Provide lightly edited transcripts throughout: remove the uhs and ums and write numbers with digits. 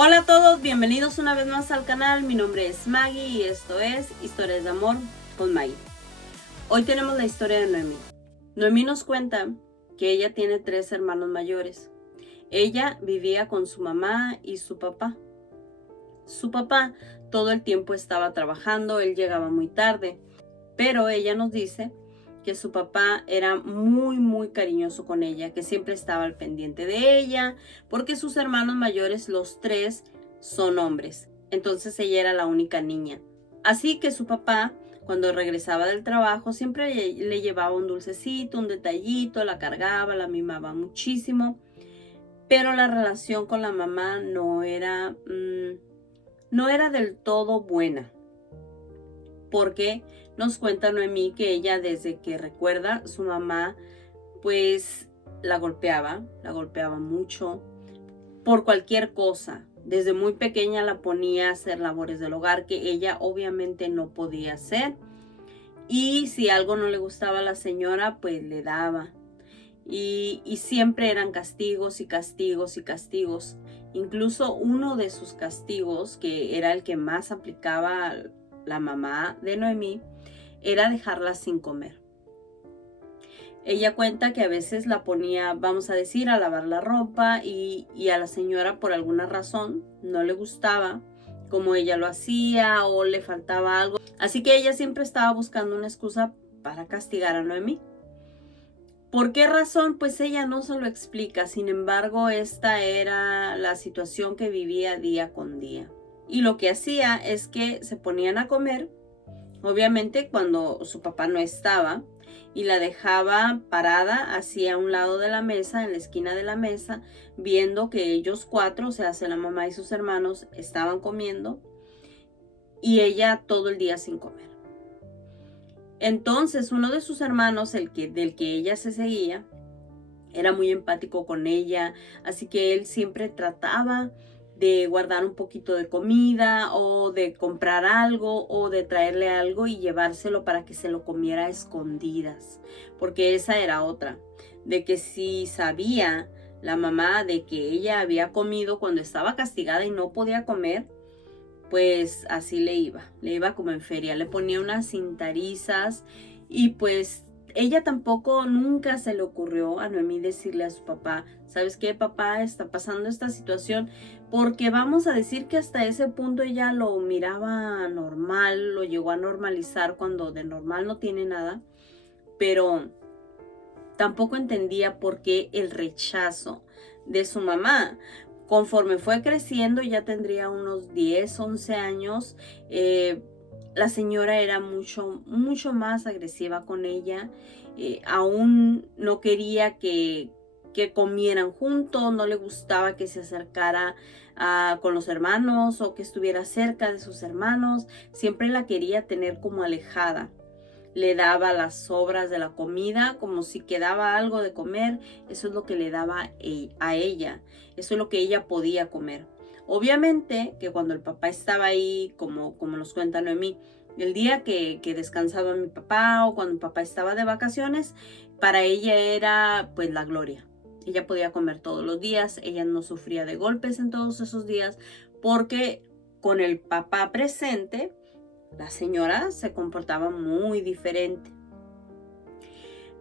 Hola a todos, bienvenidos una vez más al canal. Mi nombre es Maggie y esto es Historias de Amor con Maggie. Hoy tenemos la historia de Noemí. Noemí nos cuenta que ella tiene 3 hermanos mayores. Ella vivía con su mamá y su papá. Su papá todo el tiempo estaba trabajando, él llegaba muy tarde, pero ella nos dice que su papá era muy cariñoso con ella, que siempre estaba al pendiente de ella, porque sus hermanos mayores, los 3, son hombres. Entonces ella era la única niña. Así que su papá, cuando regresaba del trabajo, siempre le llevaba un dulcecito, un detallito, la cargaba, la mimaba muchísimo. Pero la relación con la mamá no era del todo buena. Porque nos cuenta Noemí que ella, desde que recuerda, su mamá pues la golpeaba mucho por cualquier cosa. Desde muy pequeña la ponía a hacer labores del hogar que ella obviamente no podía hacer. Y si algo no le gustaba a la señora, pues le daba. Y siempre eran castigos y castigos y castigos. Incluso uno de sus castigos, que era el que más aplicaba la mamá de Noemí, era dejarla sin comer. Ella cuenta que a veces la ponía, vamos a decir, a lavar la ropa y a la señora, por alguna razón, no le gustaba como ella lo hacía o le faltaba algo. Así que ella siempre estaba buscando una excusa para castigar a Noemí. ¿Por qué razón? Pues ella no se lo explica. Sin embargo, esta era la situación que vivía día con día. Y lo que hacía es que se ponían a comer, obviamente cuando su papá no estaba, y la dejaba parada hacia un lado de la mesa, en la esquina de la mesa, viendo que ellos 4, o sea, la mamá y sus hermanos, estaban comiendo, y ella todo el día sin comer. Entonces, uno de sus hermanos, del que ella se seguía, era muy empático con ella, así que él siempre trataba de guardar un poquito de comida o de comprar algo o de traerle algo y llevárselo para que se lo comiera a escondidas, porque esa era otra, de que si sabía la mamá de que ella había comido cuando estaba castigada y no podía comer, pues así le iba como en feria, le ponía unas cintarizas y pues ella tampoco nunca se le ocurrió a Noemí decirle a su papá, ¿sabes qué, papá? Está pasando esta situación, porque vamos a decir que hasta ese punto ella lo miraba normal, lo llegó a normalizar cuando de normal no tiene nada, pero tampoco entendía por qué el rechazo de su mamá. Conforme fue creciendo, ya tendría unos 10, 11 años, la señora era mucho más agresiva con ella. Aún no quería que comieran juntos, no le gustaba que se acercara con los hermanos o que estuviera cerca de sus hermanos. Siempre la quería tener como alejada. Le daba las sobras de la comida, como si quedaba algo de comer, eso es lo que le daba a ella, eso es lo que ella podía comer. Obviamente que cuando el papá estaba ahí, como nos cuenta Noemí, el día que descansaba mi papá o cuando mi papá estaba de vacaciones, para ella era pues la gloria. Ella podía comer todos los días, ella no sufría de golpes en todos esos días, porque con el papá presente, la señora se comportaba muy diferente.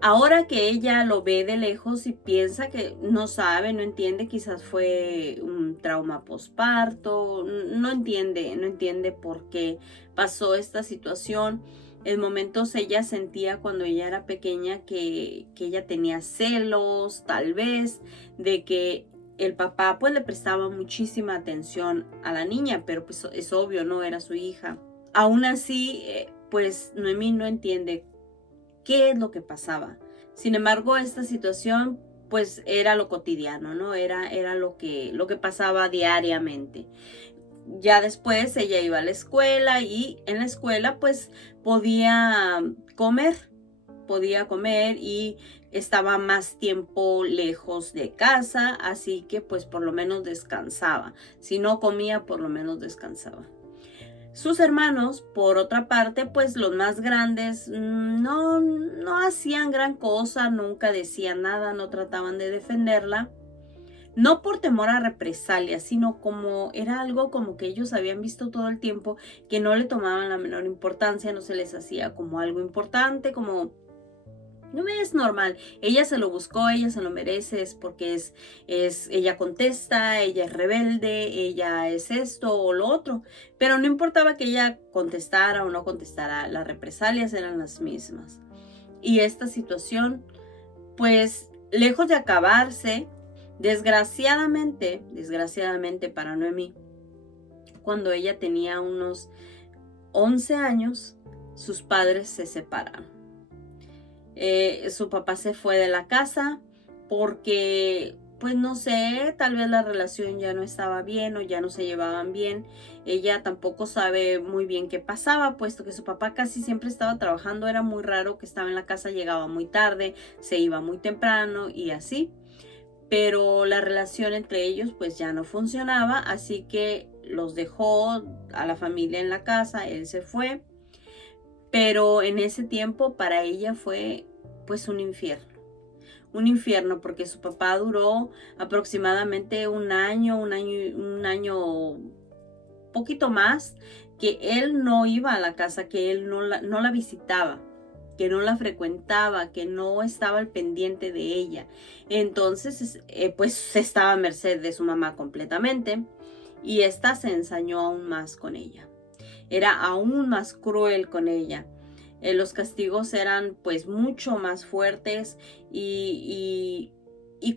Ahora que ella lo ve de lejos y piensa que no sabe, no entiende, quizás fue un trauma posparto, no entiende por qué pasó esta situación. En momentos ella sentía cuando ella era pequeña que ella tenía celos, tal vez, de que el papá pues le prestaba muchísima atención a la niña, pero pues es obvio, no era su hija. Aún así, pues Noemí no entiende qué es lo que pasaba. Sin embargo, esta situación pues era lo cotidiano, ¿no? Era lo que pasaba diariamente. Ya después ella iba a la escuela y en la escuela pues podía comer y estaba más tiempo lejos de casa, así que pues por lo menos descansaba. Si no comía, por lo menos descansaba. Sus hermanos, por otra parte, pues los más grandes no hacían gran cosa, nunca decían nada, no trataban de defenderla. no por temor a represalias, sino como era algo como que ellos habían visto todo el tiempo, que no le tomaban la menor importancia, no se les hacía como algo importante, como no es normal. Ella se lo buscó, ella se lo merece, es porque ella contesta, ella es rebelde, ella es esto o lo otro. Pero no importaba que ella contestara o no contestara, las represalias eran las mismas. Y esta situación, pues, lejos de acabarse, desgraciadamente para Noemí, cuando ella tenía unos 11 años, sus padres se separaron. Su papá se fue de la casa porque, pues no sé, tal vez la relación ya no estaba bien o ya no se llevaban bien. Ella tampoco sabe muy bien qué pasaba, puesto que su papá casi siempre estaba trabajando. Era muy raro que estaba en la casa, llegaba muy tarde, se iba muy temprano y así. Pero la relación entre ellos pues ya no funcionaba, así que los dejó a la familia en la casa, él se fue. Pero en ese tiempo para ella fue pues un infierno porque su papá duró aproximadamente un año, poquito más, que él no iba a la casa, que él no la visitaba, que no la frecuentaba, que no estaba al pendiente de ella. Entonces, pues estaba a merced de su mamá completamente y esta se ensañó aún más con ella. Era aún más cruel con ella. Los castigos eran pues mucho más fuertes y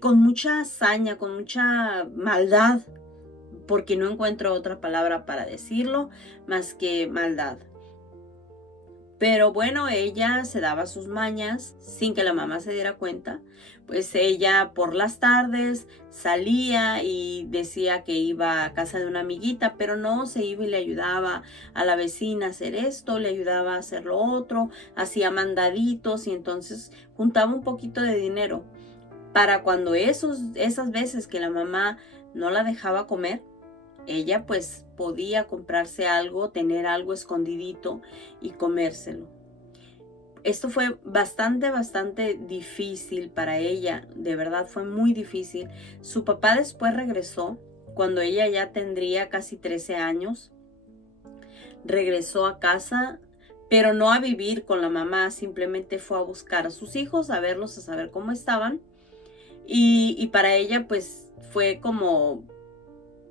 con mucha hazaña, con mucha maldad, porque no encuentro otra palabra para decirlo más que maldad. Pero bueno, ella se daba sus mañas sin que la mamá se diera cuenta. Pues ella por las tardes salía y decía que iba a casa de una amiguita, pero no, se iba y le ayudaba a la vecina a hacer esto, le ayudaba a hacer lo otro, hacía mandaditos y entonces juntaba un poquito de dinero para cuando esas veces que la mamá no la dejaba comer, ella pues podía comprarse algo, tener algo escondidito y comérselo. Esto fue bastante difícil para ella, de verdad fue muy difícil. Su papá después regresó, cuando ella ya tendría casi 13 años. Regresó a casa, pero no a vivir con la mamá, simplemente fue a buscar a sus hijos, a verlos, a saber cómo estaban. Y para ella pues fue como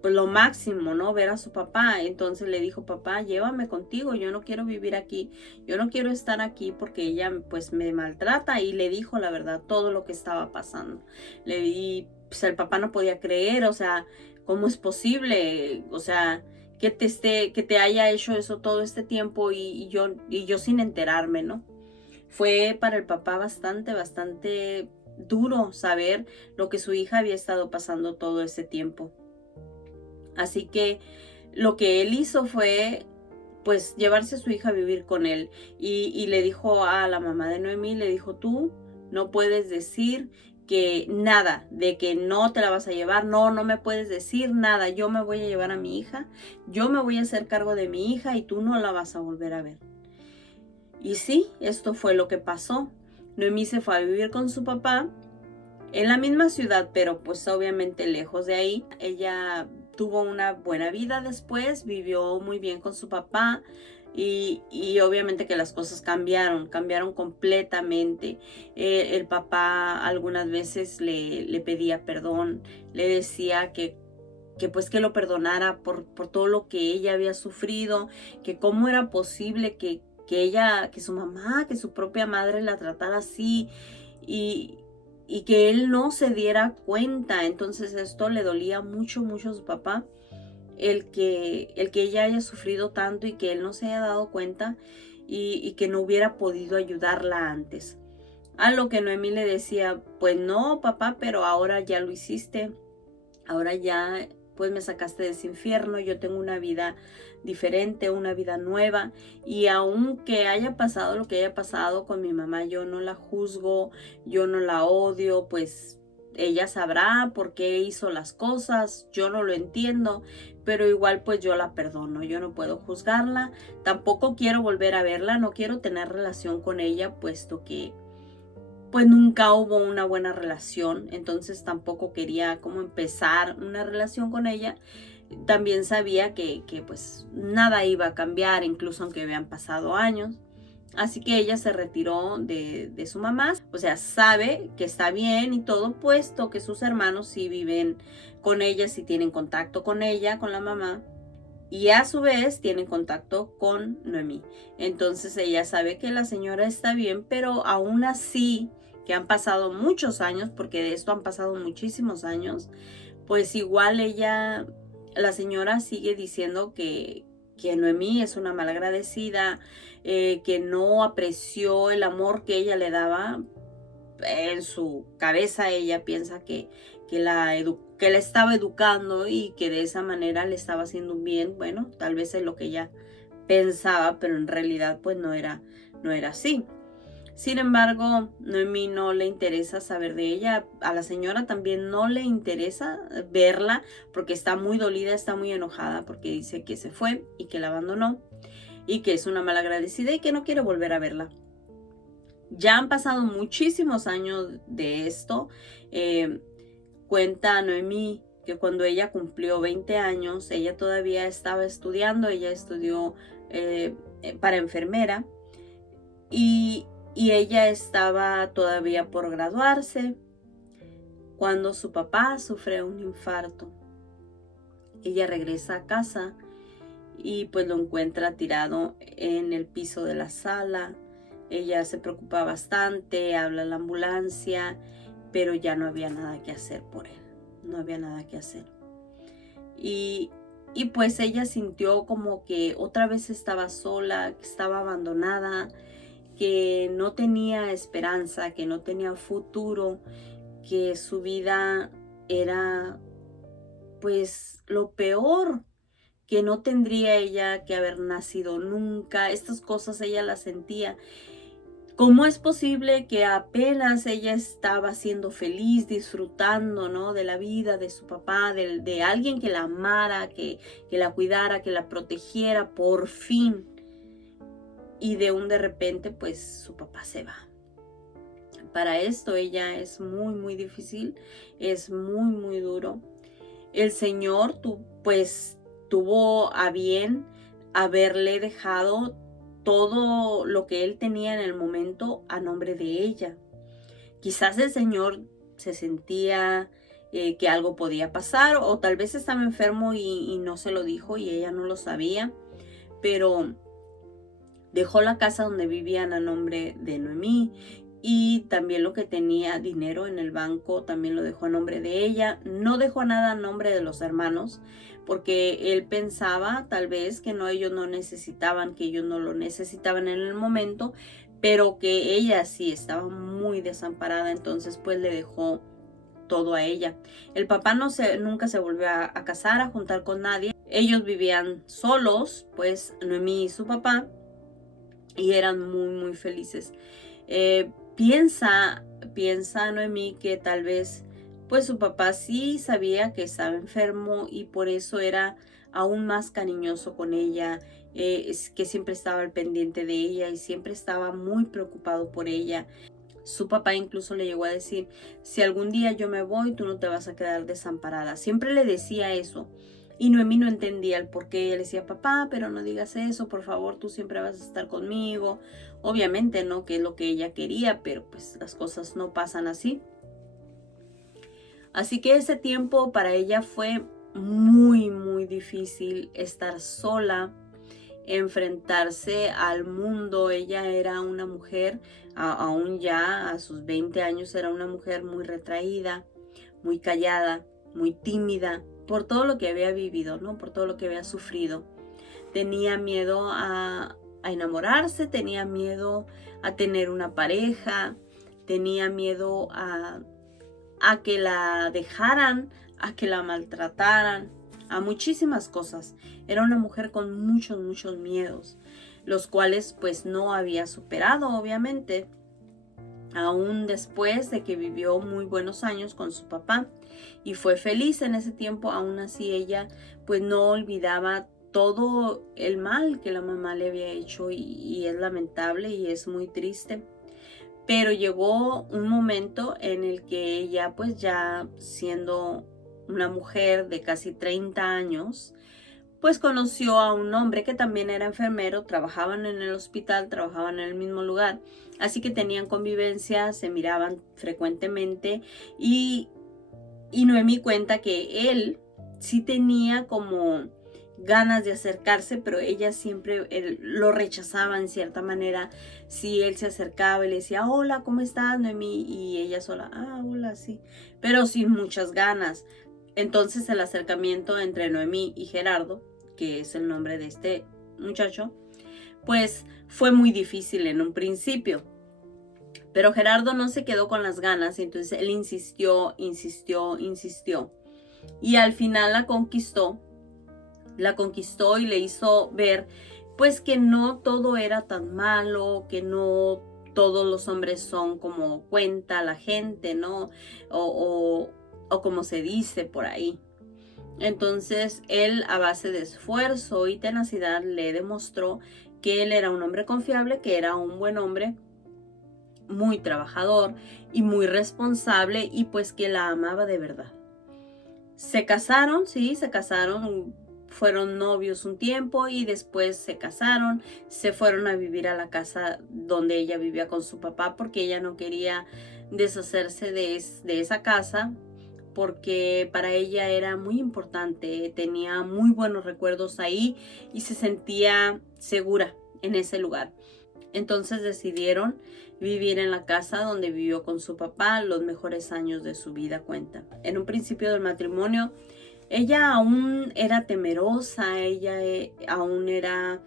pues lo máximo, ¿no? Ver a su papá. Entonces le dijo, papá, llévame contigo, yo no quiero vivir aquí, yo no quiero estar aquí porque ella pues me maltrata. Y le dijo la verdad, todo lo que estaba pasando. Pues el papá no podía creer, o sea, ¿cómo es posible? O sea, que te haya hecho eso todo este tiempo y yo sin enterarme, ¿no? Fue para el papá bastante duro saber lo que su hija había estado pasando todo ese tiempo. Así que lo que él hizo fue pues llevarse a su hija a vivir con él y le dijo a la mamá de Noemí, le dijo, tú no puedes decir que nada, de que no te la vas a llevar, no me puedes decir nada, yo me voy a llevar a mi hija, yo me voy a hacer cargo de mi hija y tú no la vas a volver a ver. Y sí, esto fue lo que pasó. Noemí se fue a vivir con su papá en la misma ciudad, pero pues obviamente lejos de ahí. Ella tuvo una buena vida después, vivió muy bien con su papá y obviamente que las cosas cambiaron completamente. El papá algunas veces le pedía perdón, le decía que pues que lo perdonara por todo lo que ella había sufrido, que cómo era posible que su mamá, que su propia madre la tratara así y que él no se diera cuenta. Entonces esto le dolía mucho a su papá, el que ella haya sufrido tanto y que él no se haya dado cuenta y que no hubiera podido ayudarla antes. A lo que Noemí le decía, pues no papá, pero ahora ya lo hiciste, ahora ya pues me sacaste de ese infierno, yo tengo una vida diferente, una vida nueva, y aunque haya pasado lo que haya pasado con mi mamá, yo no la juzgo, yo no la odio, pues ella sabrá por qué hizo las cosas, yo no lo entiendo, pero igual pues yo la perdono, yo no puedo juzgarla, tampoco quiero volver a verla, no quiero tener relación con ella, puesto que pues nunca hubo una buena relación, entonces tampoco quería como empezar una relación con ella. También sabía que pues nada iba a cambiar, incluso aunque habían pasado años. Así que ella se retiró de su mamá, o sea, sabe que está bien y todo, puesto que sus hermanos sí viven con ella, sí tienen contacto con ella, con la mamá, y a su vez tienen contacto con Noemí. Entonces ella sabe que la señora está bien, pero aún así, que han pasado muchos años, porque de esto han pasado muchísimos años, pues igual ella, la señora sigue diciendo que Noemí es una malagradecida, que no apreció el amor que ella le daba. En su cabeza ella piensa que la estaba educando y que de esa manera le estaba haciendo un bien. Bueno, tal vez es lo que ella pensaba, pero en realidad pues no era así. Sin embargo, Noemí no le interesa saber de ella. A la señora también no le interesa verla porque está muy dolida, está muy enojada porque dice que se fue y que la abandonó y que es una malagradecida y que no quiere volver a verla. Ya han pasado muchísimos años de esto. Cuenta Noemí que cuando ella cumplió 20 años, ella todavía estaba estudiando, ella estudió para enfermera y ella estaba todavía por graduarse cuando su papá sufre un infarto. Ella regresa a casa y pues lo encuentra tirado en el piso de la sala. Ella se preocupa bastante, habla a la ambulancia, pero ya no había nada que hacer por él. No había nada que hacer. Y pues ella sintió como que otra vez estaba sola, que estaba abandonada, que no tenía esperanza, que no tenía futuro, que su vida era pues lo peor, que no tendría ella que haber nacido nunca. Estas cosas ella las sentía. ¿Cómo es posible que apenas ella estaba siendo feliz, disfrutando, ¿no?, de la vida, de su papá, de alguien que la amara, que la cuidara, que la protegiera, por fin? Y de repente, pues su papá se va. Para esto ella es muy, muy difícil, es muy, muy duro. El Señor, pues tuvo a bien haberle dejado todo lo que él tenía en el momento a nombre de ella. Quizás el Señor se sentía que algo podía pasar, o tal vez estaba enfermo y no se lo dijo y ella no lo sabía, pero dejó la casa donde vivían a nombre de Noemí y también lo que tenía dinero en el banco también lo dejó a nombre de ella. No dejó nada a nombre de los hermanos porque él pensaba tal vez que ellos no necesitaban, que ellos no lo necesitaban en el momento, pero que ella sí estaba muy desamparada, entonces pues le dejó todo a ella. El papá nunca se volvió a casar, a juntar con nadie. Ellos vivían solos, pues Noemí y su papá, y eran muy, muy felices. Piensa Noemí que tal vez pues su papá sí sabía que estaba enfermo y por eso era aún más cariñoso con ella, que siempre estaba al pendiente de ella y siempre estaba muy preocupado por ella. Su papá incluso le llegó a decir: si algún día yo me voy, tú no te vas a quedar desamparada. Siempre le decía eso. Y Noemí no entendía el por qué. Ella le decía: papá, pero no digas eso, por favor, tú siempre vas a estar conmigo. Obviamente no, que es lo que ella quería, pero pues las cosas no pasan así. Así que ese tiempo para ella fue muy, muy difícil estar sola, enfrentarse al mundo. Ella era una mujer, aún ya a sus 20 años, era una mujer muy retraída, muy callada, muy tímida, por todo lo que había vivido, ¿no? Por todo lo que había sufrido. Tenía miedo a enamorarse, tenía miedo a tener una pareja, tenía miedo a que la dejaran, a que la maltrataran, a muchísimas cosas. Era una mujer con muchos, muchos miedos, los cuales pues no había superado, obviamente, aún después de que vivió muy buenos años con su papá y fue feliz en ese tiempo. Aún así ella pues no olvidaba todo el mal que la mamá le había hecho y es lamentable y es muy triste. pero llegó un momento en el que ella, pues ya siendo una mujer de casi 30 años, pues conoció a un hombre que también era enfermero, trabajaban en el hospital, trabajaban en el mismo lugar, así que tenían convivencia, se miraban frecuentemente y Noemí cuenta que él sí tenía como ganas de acercarse, pero ella siempre lo rechazaba en cierta manera. Si él se acercaba y le decía, hola, ¿cómo estás, Noemí? Y ella sola, hola, sí, pero sin muchas ganas. Entonces el acercamiento entre Noemí y Gerardo, que es el nombre de este muchacho, pues fue muy difícil en un principio. Pero Gerardo no se quedó con las ganas, y entonces él insistió y al final la conquistó y le hizo ver pues que no todo era tan malo, que no todos los hombres son como cuenta la gente, ¿no? O como se dice por ahí. Entonces él, a base de esfuerzo y tenacidad, le demostró que él era un hombre confiable, que era un buen hombre, muy trabajador y muy responsable, y pues que la amaba de verdad. Se casaron, fueron novios un tiempo y después se casaron, se fueron a vivir a la casa donde ella vivía con su papá porque ella no quería deshacerse de esa casa, porque para ella era muy importante, tenía muy buenos recuerdos ahí y se sentía segura en ese lugar. Entonces decidieron vivir en la casa donde vivió con su papá los mejores años de su vida, cuenta. En un principio del matrimonio, ella aún era temerosa, ella aún era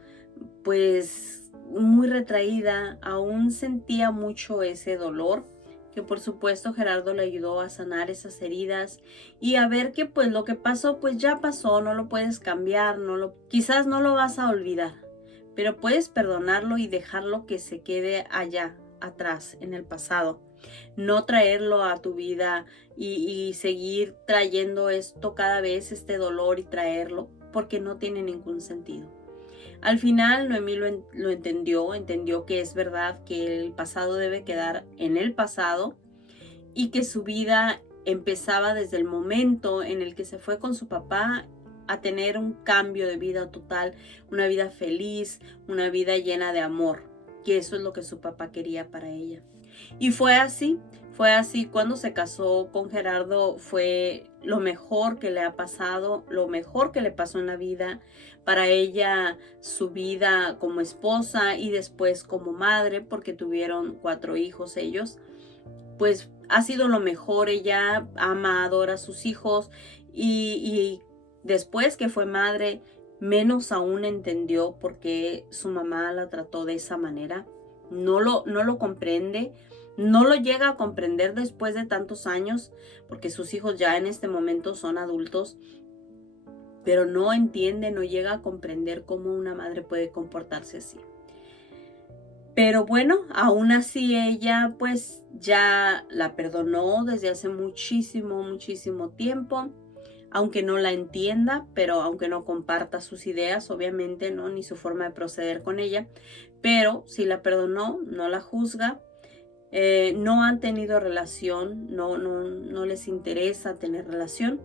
pues muy retraída, aún sentía mucho ese dolor, que por supuesto Gerardo le ayudó a sanar esas heridas y a ver que pues lo que pasó pues ya pasó, no lo puedes cambiar, quizás no lo vas a olvidar, pero puedes perdonarlo y dejarlo que se quede allá atrás en el pasado, no traerlo a tu vida y seguir trayendo esto cada vez, este dolor, y traerlo porque no tiene ningún sentido. Al final Noemí lo entendió que es verdad que el pasado debe quedar en el pasado y que su vida empezaba desde el momento en el que se fue con su papá a tener un cambio de vida total, una vida feliz, una vida llena de amor, que eso es lo que su papá quería para ella. Y fue así cuando se casó con Gerardo, fue lo mejor que le ha pasado, lo mejor que le pasó en la vida. Para ella, su vida como esposa y después como madre, porque tuvieron 4 hijos ellos, pues ha sido lo mejor. Ella ama, adora a sus hijos y después que fue madre, menos aún entendió por qué su mamá la trató de esa manera. No lo comprende, no lo llega a comprender después de tantos años, porque sus hijos ya en este momento son adultos, pero no entiende, no llega a comprender cómo una madre puede comportarse así. Pero bueno, aún así ella pues ya la perdonó desde hace muchísimo tiempo, aunque no la entienda, pero aunque no comparta sus ideas, obviamente, ¿no? Ni su forma de proceder con ella, pero sí la perdonó, no la juzga. No han tenido relación, no les interesa tener relación.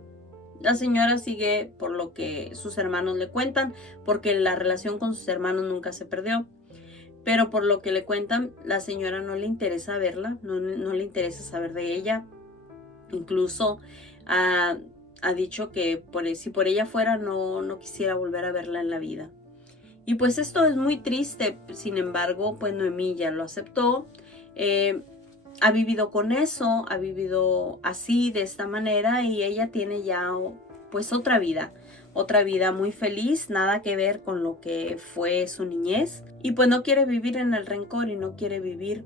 La señora sigue por lo que sus hermanos le cuentan, porque la relación con sus hermanos nunca se perdió. Pero por lo que le cuentan, la señora no le interesa verla, no le interesa saber de ella. Incluso ha dicho que si por ella fuera, no quisiera volver a verla en la vida. Y pues esto es muy triste. Sin embargo, pues Noemí ya lo aceptó. Ha vivido con eso, ha vivido así, de esta manera, y ella tiene ya pues otra vida muy feliz, nada que ver con lo que fue su niñez, y pues no quiere vivir en el rencor y no quiere vivir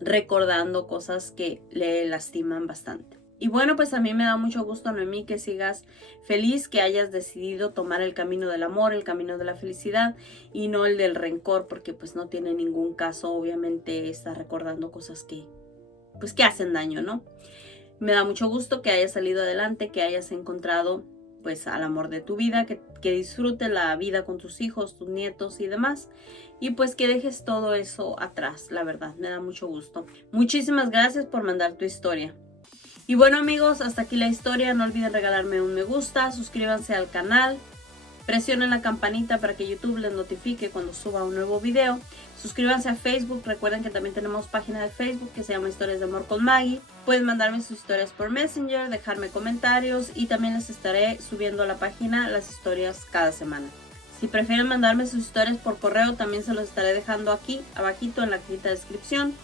recordando cosas que le lastiman bastante. Y bueno, pues a mí me da mucho gusto, Noemí, que sigas feliz, que hayas decidido tomar el camino del amor, el camino de la felicidad y no el del rencor, porque pues no tiene ningún caso, obviamente, estar recordando cosas que hacen daño, ¿no? Me da mucho gusto que hayas salido adelante, que hayas encontrado pues al amor de tu vida, que disfrutes la vida con tus hijos, tus nietos y demás. Y pues que dejes todo eso atrás, la verdad, me da mucho gusto. Muchísimas gracias por mandar tu historia. Y bueno amigos, hasta aquí la historia. No olviden regalarme un me gusta, suscríbanse al canal, presionen la campanita para que YouTube les notifique cuando suba un nuevo video. Suscríbanse a Facebook, recuerden que también tenemos página de Facebook que se llama Historias de Amor con Maggie. Pueden mandarme sus historias por Messenger, dejarme comentarios y también les estaré subiendo a la página las historias cada semana. Si prefieren mandarme sus historias por correo, también se los estaré dejando aquí abajito en la cajita de descripción.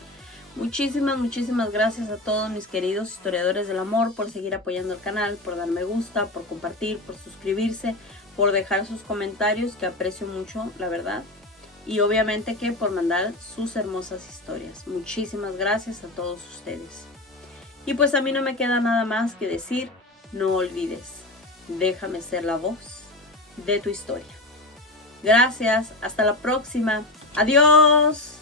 Muchísimas gracias a todos mis queridos historiadores del amor por seguir apoyando el canal, por dar me gusta, por compartir, por suscribirse, por dejar sus comentarios, que aprecio mucho, la verdad. Y obviamente que por mandar sus hermosas historias. Muchísimas gracias a todos ustedes. Y pues a mí no me queda nada más que decir, no olvides, déjame ser la voz de tu historia. Gracias, hasta la próxima. Adiós.